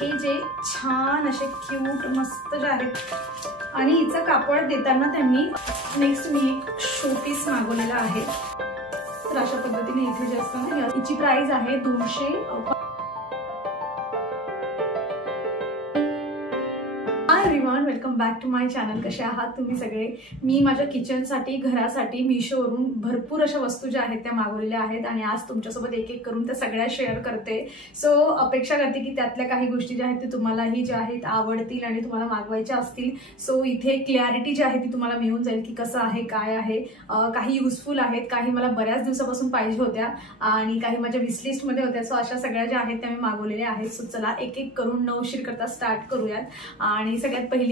हे जे छान असे क्यूट मस्त जे आहेत आणि हिचं कापड देताना त्यांनी नेक्स्ट मी एक शोपीस मागवलेला आहे। तर अशा पद्धतीने इथे जे असतं ना हिची प्राइस आहे 200। Hi everyone, welcome back to my channel. कसे आहात तुम्ही सगळे? मी माझ्या किचनसाठी घरासाठी मीशोवरून भरपूर अशा वस्तू ज्या आहेत त्या मागवलेल्या आहेत आणि आज तुमच्यासोबत एक एक करून त्या सगळ्या शेअर करते। सो अपेक्षा करते की त्यातल्या काही गोष्टी ज्या आहेत ते तुम्हालाही ज्या आहेत आवडतील आणि तुम्हाला मागवायच्या असतील। सो इथे क्लॅरिटी जी आहे ती तुम्हाला मिळून जाईल की कसं आहे काय आहे। काही युजफुल आहेत, काही मला बऱ्याच दिवसापासून पाहिजे होत्या आणि काही माझ्या विशलिस्ट मध्ये होत्या। सो अशा सगळ्या ज्या आहेत त्या मी मागवलेल्या आहेत। सो चला एक एक करून नवशीर करता स्टार्ट करूयात। आणि सगळ्यात पहिली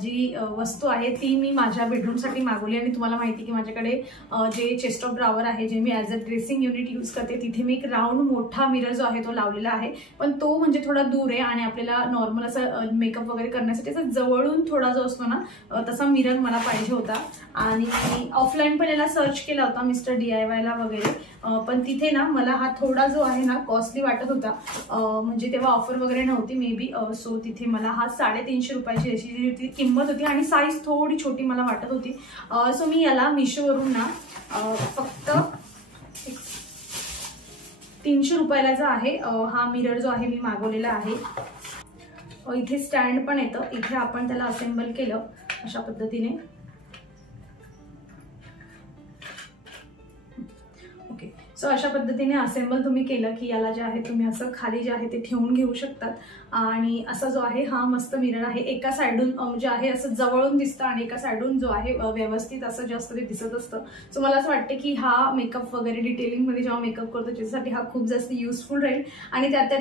जी वस्तू आहे ती मी माझ्या बेडरूमसाठी मागवली आणि तुम्हाला माहिती की माझ्याकडे जे चेस्ट ऑफ ड्रॉवर आहे जे मी as a dressing unit use करते तिथे मी एक राऊंड मोठा मिरर जो आहे तो लावलेला आहे, पण तो म्हणजे थोडा दूर आहे आणि आपल्याला नॉर्मल असं मेकअप वगैरे करण्यासाठी असं जवळून थोडा जो असतो ना तसा मिरर मला पाहिजे होता। आणि ऑफलाईन पण याला सर्च केला होता मिस्टर DIY ला वगैरे, पण तिथे ना मला हा थोडा जो आहे ना कॉस्टली वाटत होता, म्हणजे तेव्हा ऑफर वगैरे नव्हती मे बी। सो तिथे मला हा 350 रुपयाची अशी जी किंमत होती आणि साईज थोडी छोटी मला वाटत होती। सो मी याला मिशोवरून ना फक्त 300 रुपयाला जो आहे हा मिरर जो आहे मी मागवलेला आहे। इथे स्टँड पण येतं, इथे आपण त्याला असेंबल केलं अशा पद्धतीने। सो अशा पद्धतीने असेंबल तुम्ही केलं की याला जे आहे तुम्ही असं खाली जे आहे ते ठेवून घेऊ शकतात। आणि असा जो आहे हा मस्त मिरर आहे, एका साइडून जे आहे असं जवळून दिसतं आणि एका साइडून जो आहे व्यवस्थित असं जास्त ते दिसत असतं। सो मला असं वाटतं की हा मेकअप वगैरे डिटेलिंग मध्ये जेव्हा मेकअप करतो त्याच्यासाठी हा खूप जास्त युजफुल राहील आणि त्यात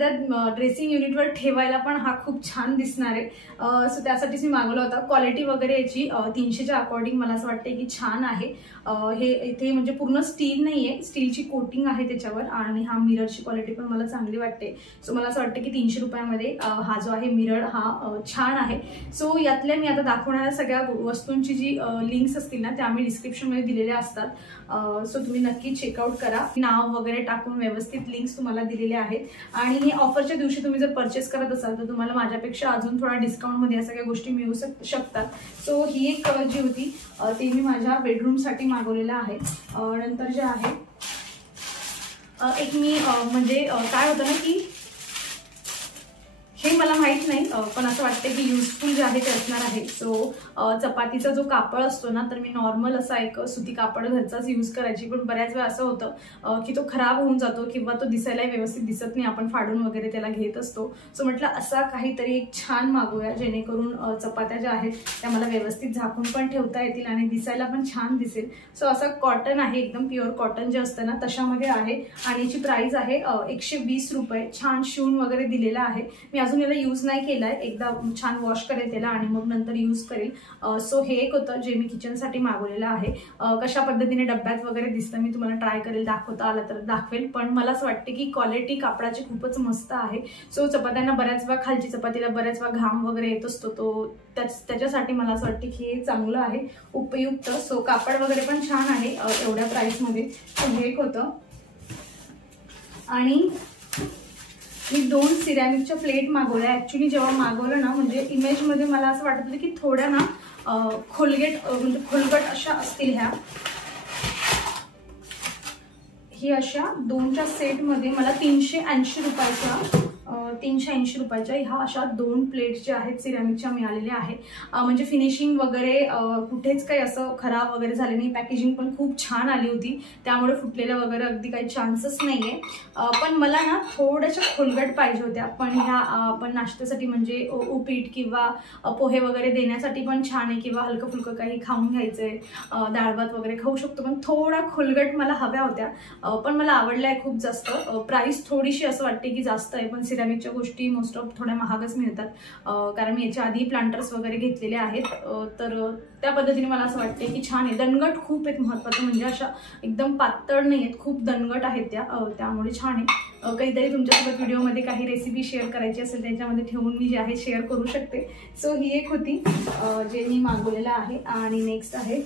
ड्रेसिंग युनिटवर ठेवायला पण हा खूप छान दिसणार आहे। सो त्यासाठीच मी मागवला होता। क्वालिटी वगैरे याची 300च्या अकॉर्डिंग मला असं वाटतं की छान आहे। हे इथे म्हणजे पूर्ण स्टील नाहीये, स्टीलची कोटिंग आहे त्याच्यावर आणि हा मिररची क्वालिटी पण मला चांगली वाटते। सो मला असं वाटतं की 300 रुपयामध्ये हा जो आहे मिरर हा छान आहे। सो यातल्या मी आता दाखवणाऱ्या सगळ्या वस्तूंची जी लिंक्स असतील ना त्या मी डिस्क्रिप्शन मध्ये दिलेल्या असतात। सो तुम्ही नक्की चेकआउट करा, नाव वगैरे टाकून व्यवस्थित लिंक्स तुम्हाला दिलेल्या आहेत। आणि हे ऑफरच्या दिवशी तुम्ही जर परचेस करत असाल तर तुम्हाला माझ्यापेक्षा अजून थोडा डिस्काउंट मध्ये या सगळ्या गोष्टी मिळू शकतात। सो ही एक जी होती ती मी माझ्या बेडरूमसाठी मागवलेला आहे। नंतर जे आहे एक मी म्हणजे काय होतं ना की हे मला माहित नाही, पण असं वाटतं की युजफुल जे आहे ते असणार आहे। सो चपातीचा जो कापड असतो ना तर मी नॉर्मल असा एक सुती कापड घरचाच यूज करायची, पण बऱ्याच वेळा असं होतं की तो खराब होऊन जातो किंवा तो दिसायला व्यवस्थित दिसत नाही, आपण फाडून वगैरे त्याला घेत असतो। सो म्हटलं असा काहीतरी एक छान मागवूया जेणेकरून चपात्या ज्या आहेत त्या मला व्यवस्थित झाकून पण ठेवता येतील आणि दिसायला पण छान दिसेल। सो असं कॉटन आहे, एकदम प्युअर कॉटन जे असतं ना तशामध्ये आहे आणि याची प्राइस आहे 120 रुपये। छान शिवून वगैरे दिलेला आहे। मी अजून याला यूज नाही केलाय, एकदा छान वॉश करेल त्याला आणि मग नंतर यूज करेल। सो हे एक होतं जे मी किचनसाठी मागवलेलं आहे। कशा पद्धतीने डब्यात वगैरे दिसतं मी तुम्हाला ट्राय करेल, दाखवता आलं तर दाखवेल, पण मला असं वाटतं की क्वालिटी कापडाची खूपच मस्त आहे। सो चपात्यांना बऱ्याच वेळा खालची चपातीला बऱ्याच वेळा घाम वगैरे येत असतो, तो त्याच्यासाठी मला असं वाटतं की हे चांगलं आहे, उपयुक्त। सो कापड वगैरे पण छान आहे एवढ्या प्राइस मध्ये। सो हे एक होतं। आणि मी 2 सिरॅमिकच्या प्लेट मागवल्या। ऍक्च्युली जेव्हा मागवलं ना म्हणजे इमेज मध्ये मला असं वाटत होतं की थोड्या ना खोलगट अशा असतील ह्या। ही अशा 2च्या सेट मध्ये मला 380 रुपयाच्या ह्या अशा 2 प्लेट्स ज्या आहेत सिरॅमिकच्या मिळालेल्या आहेत। म्हणजे फिनिशिंग वगैरे कुठेच काही असं खराब वगैरे झाले नाही, पॅकेजिंग पण खूप छान आली होती, त्यामुळे फुटलेलं वगैरे अगदी काही चान्सेस नाहीये। पण मला ना थोड्याशा खोलगट पाहिजे होत्या, पण ह्या आपण नाश्त्यासाठी म्हणजे उपीट किंवा पोहे वगैरे देण्यासाठी पण छान आहे, किंवा हलकं फुलकं काही खाऊन घ्यायचंय, डाळ भात वगैरे खाऊ शकतो, पण थोडा खोलगट मला हव्या होत्या। पण मला आवडलाय खूप जास्त। प्राइस थोडीशी असं वाटते की जास्त आहे, पण सिरॅमिकच्या गोष्टी मोस्ट ऑफ थोड्या महागच मिळतात, कारण मी याच्या आधी प्लांटर्स वगैरे घेतलेले आहेत। तर त्या पद्धतीने मला असं वाटते की छान आहे। दणगट खूप आहेत, महत्त्वाचं म्हणजे अशा एकदम पातळ नाही आहेत, खूप दणगट आहेत त्यामुळे छान आहे। कधीतरी तुमच्यासोबत व्हिडिओमध्ये काही रेसिपी शेअर करायची असेल त्याच्यामध्ये ठेवून मी जे आहे शेअर करू शकते। सो ही एक होती जे मी मागवलेलं आहे। आणि नेक्स्ट आहे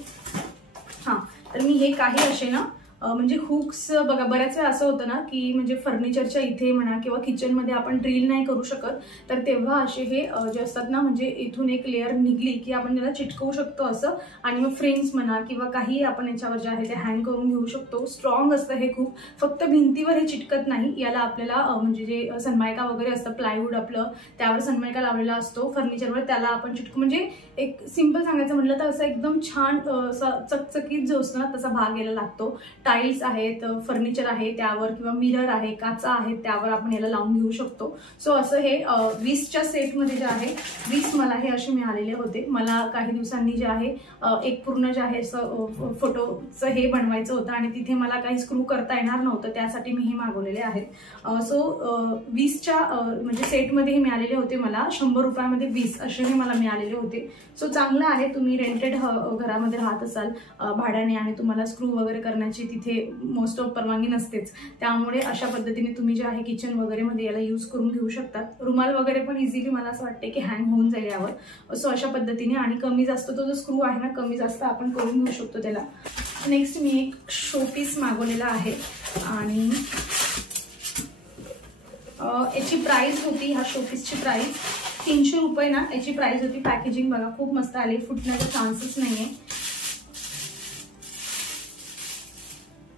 तर मी हे काही असे ना म्हणजे हुक्स बघा बऱ्याच वेळा असं होतं ना की म्हणजे फर्निचरच्या इथे म्हणा किंवा किचनमध्ये आपण ड्रिल नाही करू शकत, तर तेव्हा असे हे जे असतात ना म्हणजे इथून एक लेअर निघली की आपण त्याला चिटकवू शकतो असं, आणि मग फ्रेम्स म्हणा किंवा काही आपण याच्यावर जे आहे ते हँग करून घेऊ शकतो. स्ट्रॉंग असतं हे खूप, फक्त भिंतीवर हे चिटकत नाही. याला आपल्याला म्हणजे जे सनमायका वगैरे असतं प्लायवूड आपलं त्यावर सनमायका लावलेला असतो, फर्निचरवर त्याला आपण चिटकू, म्हणजे एक सिंपल सांगायचं म्हटलं तर असं एकदम छान चकचकीत जो असतो ना तसा भाग याला लागतो. टाईल्स आहेत, फर्निचर आहे त्यावर, किंवा मिरर आहे, काचा आहे त्यावर आपण याला लावून घेऊ शकतो. सो असं हे 20च्या सेटमध्ये जे आहे 20 मला हे असे मिळालेले होते. मला काही दिवसांनी जे आहे एक पूर्ण जे आहे फोटोचं हे बनवायचं होतं आणि तिथे मला काही स्क्रू करता येणार नव्हतं, त्यासाठी मी हे मागवलेले आहेत. सो 20च्या म्हणजे सेटमध्ये हे मिळालेले होते मला. 100 रुपयामध्ये 20 असे हे मला मिळालेले होते. सो चांगलं आहे. तुम्ही रेंटेड घरामध्ये राहत असाल भाड्याने आणि तुम्हाला स्क्रू वगैरे करण्याची तिथे मोस्ट ऑफ परवानगी नसतेच, त्यामुळे अशा पद्धतीने तुम्ही जे आहे किचन वगैरे मध्ये याला यूज करून घेऊ शकतात. रुमाल वगैरे पण इझिली मला असं वाटते की हँग होऊन जाईल यावर. सो अशा पद्धतीने, आणि कमी जास्त तो जो स्क्रू आहे ना कमी जास्त आपण करून घेऊ शकतो त्याला. नेक्स्ट मी एक शोपीस मागवलेला आहे आणि याची प्राइस होती, ह्या शोपीसची प्राइस 300 रुपये ना याची प्राइस होती. पॅकेजिंग बघा खूप मस्त आली, फुटण्याचा चान्सेस नाहीये.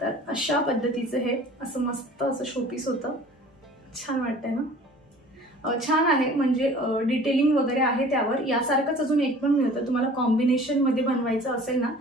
तर अशा पद्धतीचं हे असं मस्त असं शोपीस होतं. छान वाटतंय ना, छान आहे. म्हणजे डिटेलिंग वगैरे आहे त्यावर. यासारखंच अजून एक पण मिळतं, तुम्हाला कॉम्बिनेशन मध्ये बनवायचं असेल ना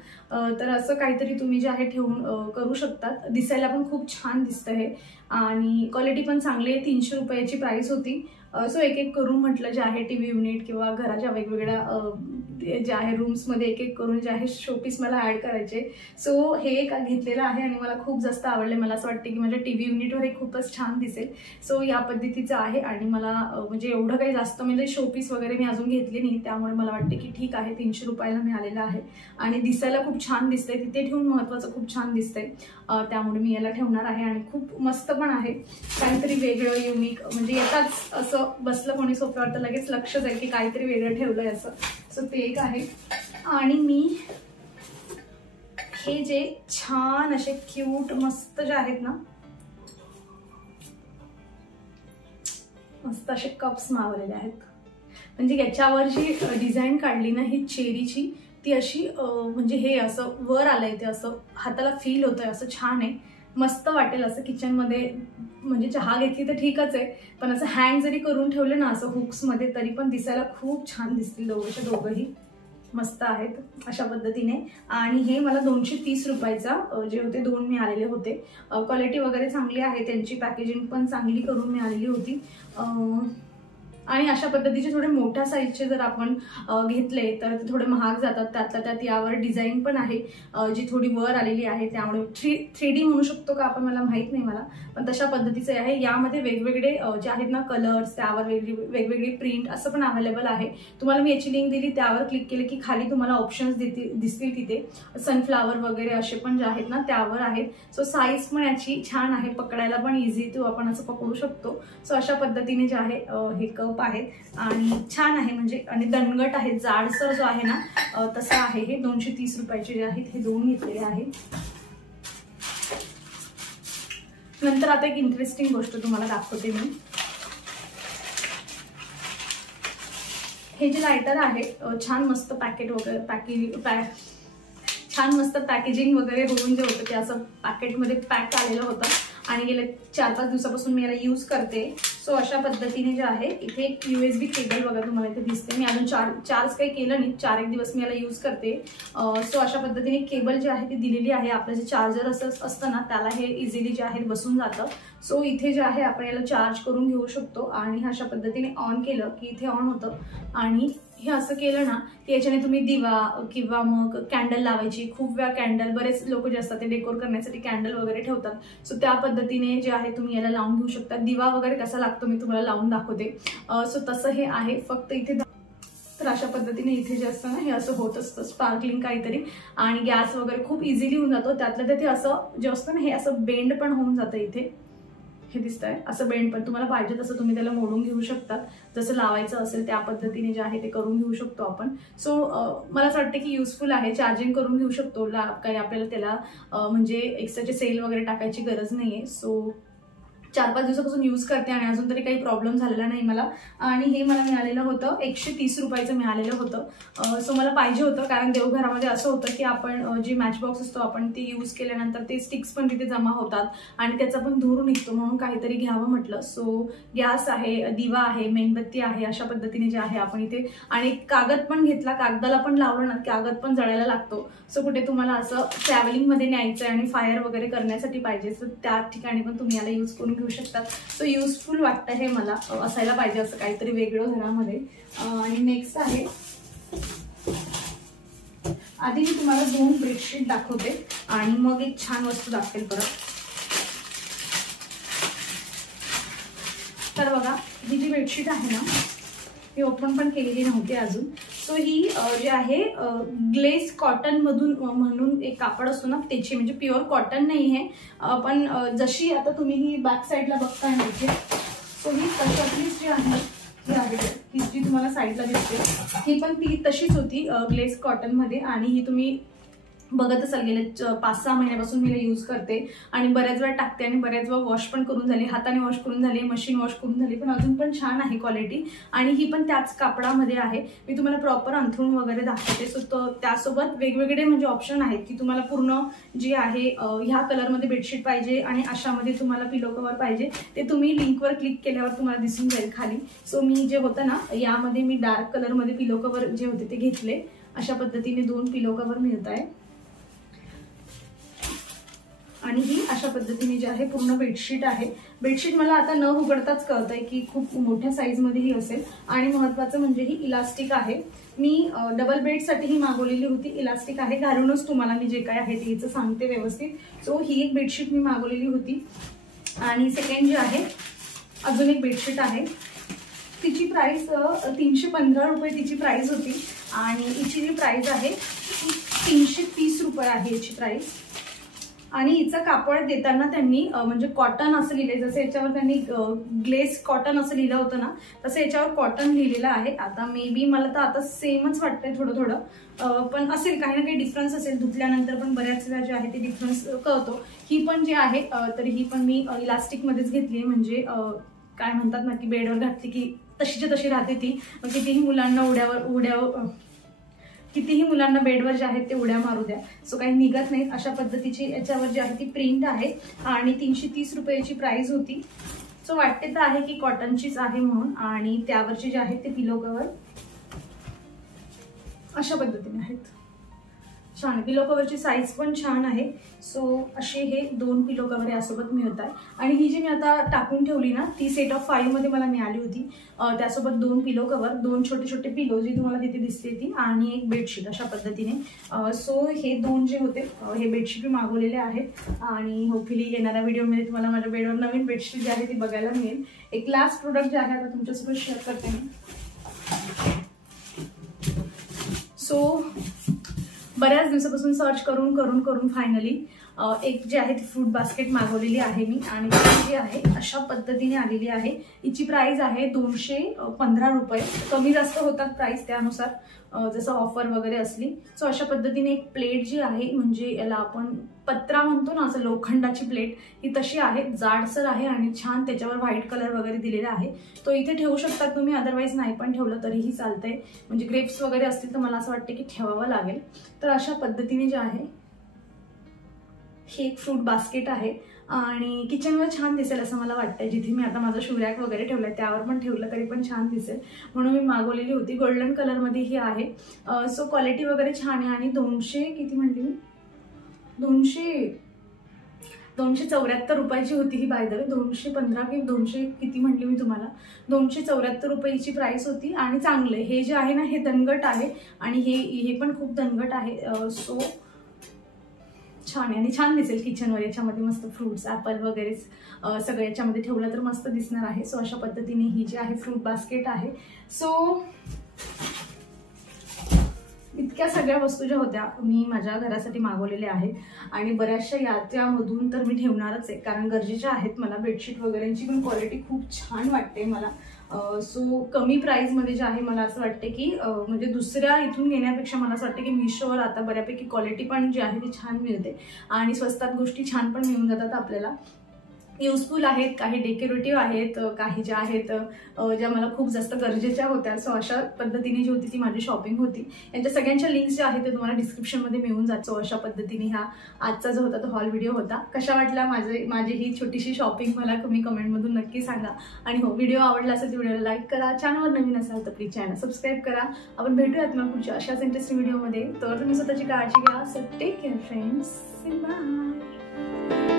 तर असं काहीतरी तुम्ही जे आहे ठेवून करू शकतात. दिसायला पण खूप छान दिसतं हे, आणि क्वालिटी पण चांगली आहे. 300 रुपयाची प्राइस होती. सो एक एक करून म्हटलं जे आहे टीव्ही युनिट किंवा घराच्या वेगवेगळ्या जे आहे रूम्समध्ये एक एक करून जे आहे शोपीस मला ऍड करायचे. सो हे एक घेतलेलं आहे आणि मला खूप जास्त आवडले. मला असं वाटतं की माझ्या टीव्ही युनिटवर हे खूपच छान दिसेल. सो या पद्धतीचं आहे, आणि मला म्हणजे एवढं काही जास्त म्हणजे शोपीस वगैरे मी अजून घेतली नाही, त्यामुळे मला वाटते की ठीक आहे. 300 रुपयाला मिळालेलं आहे आणि दिसायला खूप छान दिसतंय, तिथे ठेवून महत्वाचं खूप छान दिसतंय, त्यामुळे मी याला ठेवणार आहे. आणि खूप मस्त पण आहे, काहीतरी वेगळं युनिक, म्हणजे येताच असं बसलं कोणी सोफ्यावर तर लगेच लक्ष जाईल की काहीतरी वेगळं ठेवलंय असं. सो ते एक आहे. आणि मी हे जे छान असे क्यूट मस्त जे आहेत ना मस्त असे कप्स मावलेले आहेत. म्हणजे याच्यावर जी डिझाईन काढली ना ही चेरीची, ती अशी म्हणजे हे असं वर आलंय, ते असं हाताला फील होतंय, असं छान आहे. मस्त वाटेल असं किचनमध्ये. म्हणजे चहा घेतली तर ठीकच आहे, पण असं हँग जरी करून ठेवलं ना असं हुक्समध्ये तरी पण दिसायला खूप छान दिसतील. दोघंही मस्त आहेत अशा पद्धतीने. आणि हे मला 230 रुपयाचा जे होते 2 मिळालेले होते. क्वालिटी वगैरे चांगली आहे, त्यांची पॅकेजिंग पण चांगली करून मिळालेली होती. आणि अशा पद्धतीचे थोडे मोठ्या साईजचे जर आपण घेतले तर ते थोडे महाग जातात. त्यातल्या त्यात यावर डिझाईन पण आहे जी थोडी वर आलेली आहे, त्यामुळे 3D म्हणू शकतो का आपण मला माहित नाही मला, पण तशा पद्धतीचे आहे. यामध्ये वेगवेगळे जे आहेत ना कलर्स, त्यावर वेगवेगळी प्रिंट असं पण अवेलेबल आहे. तुम्हाला मी याची लिंक दिली, त्यावर क्लिक केले की खाली तुम्हाला ऑप्शन्स दिसतील तिथे. सनफ्लावर वगैरे असे पण जे आहेत ना त्यावर आहेत. सो साईज पण याची छान आहे, पकडायला पण इझी, तो आपण असं पकडू शकतो. सो अशा पद्धतीने जे आहे हे कप आहेत आणि छान आहे. म्हणजे आणि दणगट आहे, जाडसर जो आहे ना तसा आहे. हे 230 रुपयाचे जे आहेत हे 2 घेतलेले आहेत. नंतर आता एक इंटरेस्टिंग गोष्ट तुम्हाला दाखवते मी. हे जे लायटर आहे छान मस्त पॅकेट वगैरे छान मस्त पॅकेजिंग वगैरे होऊन जे होतं ते असं पॅकेटमध्ये पॅक आलेलं होतं आणि गेल्या 4-5 दिवसापासून मी याला यूज करते. सो अशा पद्धतीने जे आहे इथे एक USB केबल बघा तुम्हाला इथे दिसते. मी अजून चार्ज काही केलं नाही, 4-1 दिवस मी याला यूज करते. सो अशा पद्धतीने केबल जे आहे ती दिलेली आहे. आपलं जे चार्जर असतं ना त्याला हे इझिली जे आहे बसून जातं. सो इथे जे आहे आपण याला चार्ज करून घेऊ शकतो आणि अशा पद्धतीने ऑन केलं की इथे ऑन होतं. आणि हे असं केलं ना की याच्याने तुम्ही दिवा किंवा मग कॅन्डल लावायची. खूप वेळा कॅन्डल, बरेच लोक जे असतात ते डेकोर करण्यासाठी कॅन्डल वगैरे ठेवतात. सो त्या पद्धतीने जे आहे तुम्ही याला लावून घेऊ शकता. दिवा वगैरे कसा लागतो मी तुम्हाला लावून दाखवते. सो तसं हे आहे. फक्त इथे तर अशा पद्धतीने इथे जे असतं ना हे असं होत असतं स्पार्कलिंग काहीतरी, आणि गॅस वगैरे खूप इझिली होऊन जातो. त्यातल्या त्यात असं जे असतं ना हे असं बेंड पण होऊन जातं इथे. हे दिसतंय असं बेंड, पण तुम्हाला पाहिजे तसं तुम्ही त्याला मोडून घेऊ शकतात, जसं लावायचं असेल त्या पद्धतीने जे आहे ते करून घेऊ शकतो आपण. सो मला असं वाटतं की युजफुल आहे, चार्जिंग करून घेऊ शकतो, काही आपल्याला त्याला म्हणजे एक्स्ट्राचे सेल वगैरे टाकायची गरज नाहीये. सो 4-5 दिवसापासून यूज करते आणि अजून तरी काही प्रॉब्लेम झालेला नाही मला. आणि हे मला मिळालेलं होतं 130 रुपयाचं मिळालेलं होतं. सो मला पाहिजे होतं, कारण देवघरामध्ये असं होतं की आपण जी मॅच बॉक्स असतो आपण ती यूज केल्यानंतर ते स्टिक्स पण तिथे जमा होतात आणि त्याचा पण धूर निघतो, म्हणून काहीतरी घ्यावं म्हटलं. सो गॅस आहे, दिवा आहे, मेणबत्ती आहे, अशा पद्धतीने जे आहे आपण इथे, आणि कागद पण घेतला, कागदाला पण लावलं ना कागद पण जळायला लागतो. सो कुठे तुम्हाला असं ट्रॅव्हलिंगमध्ये न्यायचं आणि फायर वगैरे करण्यासाठी पाहिजे, सो त्या ठिकाणी पण तुम्ही याला यूज करून घेऊ शकतात. सो युजफुल वाटतं हे मला, असायला पाहिजे असं काहीतरी वेगळं घरामध्ये. आणि नेक्स्ट आहे, आधी मी तुम्हाला 2 बेडशीट दाखवते आणि मग एक छान वस्तू दाखवेल परत. तर बघा, ही जी बेडशीट आहे ना, ही ओपन पण केलेली नव्हती अजून. सो ही जी आहे ग्लेस कॉटन मधून म्हणून एक कापड असतो ना त्याची, म्हणजे प्युअर कॉटन नाही आहे, पण जशी आता तुम्ही ही बॅक साईडला बघताय ना इथे, सो ही तशातलीच जी आहे ही आहे, ही जी तुम्हाला साईडला दिसते ही पण ती तशीच होती ग्लेस कॉटन मध्ये. आणि ही तुम्ही बघत असाल गेले 5-6 महिन्यापासून मी यूज करते आणि बऱ्याच वेळा टाकते आणि बऱ्याच वेळा वॉश पण करून झाली, हाताने वॉश करून झाली, मशीन वॉश करून झाली, पण अजून पण छान आहे क्वालिटी. आणि ही पण त्याच कापडामध्ये आहे. मी तुम्हाला प्रॉपर अंथरूण वगैरे दाखवते. सो त्यासोबत वेगवेगळे म्हणजे ऑप्शन आहेत की तुम्हाला पूर्ण जी आहे ह्या कलरमध्ये बेडशीट पाहिजे आणि अशामध्ये तुम्हाला पिलो कव्हर पाहिजे, ते तुम्ही लिंकवर क्लिक केल्यावर तुम्हाला दिसून जाईल खाली. सो मी जे होतं ना यामध्ये मी डार्क कलरमध्ये पिलो कव्हर जे होते ते घेतले. अशा पद्धतीने 2 पिलो कव्हर मिळत आहे आणि ही अशा पद्धतीने जी आहे पूर्ण बेडशीट आहे. बेडशीट मला आता न उघडताच कळतंय की खूप मोठ्या साईजमध्ये ही असेल. आणि महत्त्वाचं म्हणजे ही इलास्टिक आहे. मी डबल बेडसाठी ही मागवलेली होती, इलास्टिक आहे, घालूनच तुम्हाला मी जे काय आहे ते सांगते व्यवस्थित. सो ही एक बेडशीट मी मागवलेली होती. आणि सेकंड जी आहे अजून एक बेडशीट आहे, तिची प्राइस 315 रुपये तिची प्राइस होती आणि हिची जी प्राइस आहे 330 रुपये आहे याची प्राइस. आणि हिचं कापड देताना त्यांनी म्हणजे कॉटन असं लिहिलंय, जसं याच्यावर त्यांनी ग्लेस कॉटन असं लिहिलं होतं ना तसं याच्यावर कॉटन लिहिलेलं आहे. आता मे बी मला तर आता सेमच वाटतंय थोडं थोडं, पण असेल काही ना काही डिफरन्स असेल, धुतल्यानंतर पण बऱ्याच वेळा जे आहे ते डिफरन्स कळतो. ही पण जी आहे तर ही पण मी इलास्टिकमध्येच घेतली आहे, म्हणजे काय म्हणतात ना की बेडवर घातली की तशीच्या तशी राहते ती. कितीही मुलांना कितीही मुलांना बेडवर जे आहेत ते उड्या मारू द्या, सो काही निघत नाहीत. अशा पद्धतीची याच्यावर जी आहे ती प्रिंट आहे आणि 330 रुपयाची प्राइस होती. सो वाटते तर आहे की कॉटनचीच आहे म्हणून. आणि त्यावरचे जे आहेत ते पिलो कव्हर अशा पद्धतीने आहेत, छान. पिलो कव्हरची साईज पण छान आहे. सो असे हे 2 पिलो कव्हर यासोबत मिळत आहे. आणि ही जी मी आता टाकून ठेवली ना ती सेट ऑफ 5 मध्ये मला मिळाली होती. त्यासोबत 2 पिलो कव्हर, 2 छोटे छोटे पिलो जी तुम्हाला तिथे दिसते ती, आणि एक बेडशीट अशा पद्धतीने. सो हे 2 जे होते हे बेडशीट मी मागवलेले आहेत आणि होपफुली येणाऱ्या व्हिडिओमध्ये तुम्हाला माझ्या बेडवर नवीन बेडशीट जी आहे ती बघायला मिळेल. एक लास्ट प्रोडक्ट जे आहे आता तुमच्यासोबत शेअर करते मी. सो बऱ्याच दिवसापासून सर्च करून फायनली एक जे आहे ती फ्रूट बास्केट मागवलेली आहे मी आणि ती जी आहे अशा पद्धतीने आलेली आहे. हिची प्राइस आहे 215 रुपये. कमी जास्त होतात प्राइस त्यानुसार जसं ऑफर वगैरे असली. सो अशा पद्धतीने एक प्लेट जी आहे, म्हणजे याला आपण पत्रा म्हणतो ना, असं लोखंडाची प्लेट, ही तशी आहे, जाडसर आहे आणि छान त्याच्यावर व्हाईट कलर वगैरे दिलेला आहे. तो इथे ठेवू शकता तुम्ही, अदरवाईज नाही पण ठेवलं तरीही चालतंय. म्हणजे ग्रेप्स वगैरे असतील तर मला असं वाटतं की ठेवावं लागेल. तर अशा पद्धतीने जे आहे हे एक फ्रूट बास्केट आहे आणि किचनवर छान दिसेल असं मला वाटतंय. जिथे मी आता माझं शू रॅक वगैरे ठेवलंय त्यावर पण ठेवलं तरी पण छान दिसेल म्हणून मी मागवलेली होती. गोल्डन कलरमध्ये ही आहे. सो क्वालिटी वगैरे छान आहे. आणि 200 किती म्हणली मी, 274 रुपयाची होती ही, बाय द वे. 215 की 200 किती म्हटली मी तुम्हाला, 274 रुपयाची प्राइस होती. आणि चांगले हे जे आहे ना हे दणगट आहे आणि हे पण खूप दणगट आहे. सो छान आहे आणि छान दिसेल किचनवर. याच्यामध्ये मस्त फ्रुट्स, ॲपल वगैरे सगळं याच्यामध्ये ठेवलं तर मस्त दिसणार आहे. सो अशा पद्धतीने ही जी आहे फ्रूट बास्केट आहे. सो इतक्या सगळ्या वस्तू ज्या होत्या मी माझ्या घरासाठी मागवलेल्या आहेत आणि बऱ्याचशा याच्यामधून तर मी ठेवणारच आहे, कारण गरजेच्या आहेत मला. बेडशीट वगैरेची पण क्वालिटी खूप छान वाटते मला. सो कमी प्राईजमध्ये जे आहे मला असं वाटते की म्हणजे दुसऱ्या इथून घेण्यापेक्षा मला असं वाटतं की मिशोवर आता बऱ्यापैकी क्वालिटी पण जी आहे ती छान मिळते आणि स्वस्तात गोष्टी छान पण मिळून जातात आपल्याला. युजफुल आहेत, काही डेकोरेटिव्ह आहेत, काही ज्या आहेत ज्या मला खूप जास्त गरजेच्या होत्या. सो अशा पद्धतीने जी होती ती माझी शॉपिंग होती. यांच्या सगळ्यांच्या लिंक्स ज्या आहेत ते तुम्हाला डिस्क्रिप्शनमध्ये मिळून जातो. अशा पद्धतीने हा आजचा जो होता तो हॉल व्हिडिओ होता. कशा वाटला माझी ही छोटीशी शॉपिंग मला तुम्ही कमेंटमधून नक्की सांगा. आणि हो, व्हिडिओ आवडला असेल तर व्हिडिओला लाईक करा. चॅनलवर नवीन असाल तर प्लीज चॅनल सबस्क्राईब करा. आपण भेटूयात मग पुढच्या अशाच इंटरेस्टिंग व्हिडिओमध्ये. तर तुम्ही स्वतःची काळजी घ्या. So take care friends. Bye.